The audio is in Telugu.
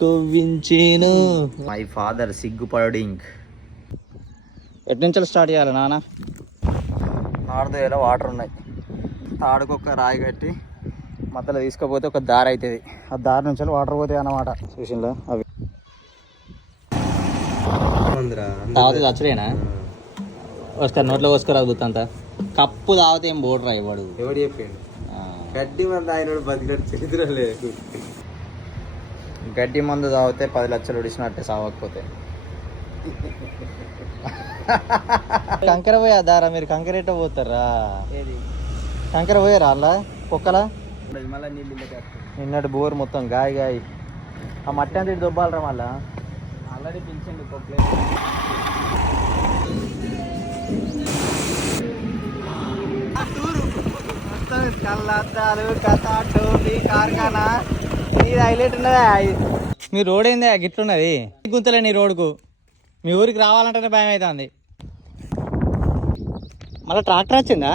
కొవ్వించేను మై ఫాదర్ సిగ్గుపడింగ్. ఎటు నుంచి స్టార్ట్ చేయాలి నాన్న? నార్త్ వేలో వాటర్ ఉన్నాయి, తాడుకొక రాయి కట్టి మధ్యలో తీసుకపోతే ఒక దారి అవుతుంది, ఆ దారి నుంచి వాటర్ పోతాయి అన్నమాట. చూసిందా అవి తాగితే చచ్చలేనా? వస్తారు నోట్లో పోసుకోరాదు గుత్తంతా. కప్పు తాగితే ఏం బోర్డు రా ఇవ్వడు. ఎవడు చెప్పాడు? గడ్డి మంది ఆయన బతికి చరిత్ర లేదు. గడ్డి మందు తాగితే 10 లక్షలు ఉడిసినట్టే సావకపోతే. కంకర పోయా దారా మీరు? కంకర ఎట్ట పోతారా? కంకర పోయారా అలా కుక్కలా? నిన్నటి బోర్ మొత్తం గాయ గాయ ఆ మట్టి అంతా ఇటు దొబ్బాలరా మళ్ళా. ఆల్రెడీ పిలిచిండు కళ్ళద్దాలు కథ టోపీ కార్ఖానా ఇది హైలైట్ ఉన్నదా? మీ రోడ్ ఏందా గిట్లున్నది? గుంతలే నీ రోడ్కు. మీ ఊరికి రావాలంటేనే భయం అవుతుంది. మళ్ళీ ట్రాక్టర్ వచ్చిందా?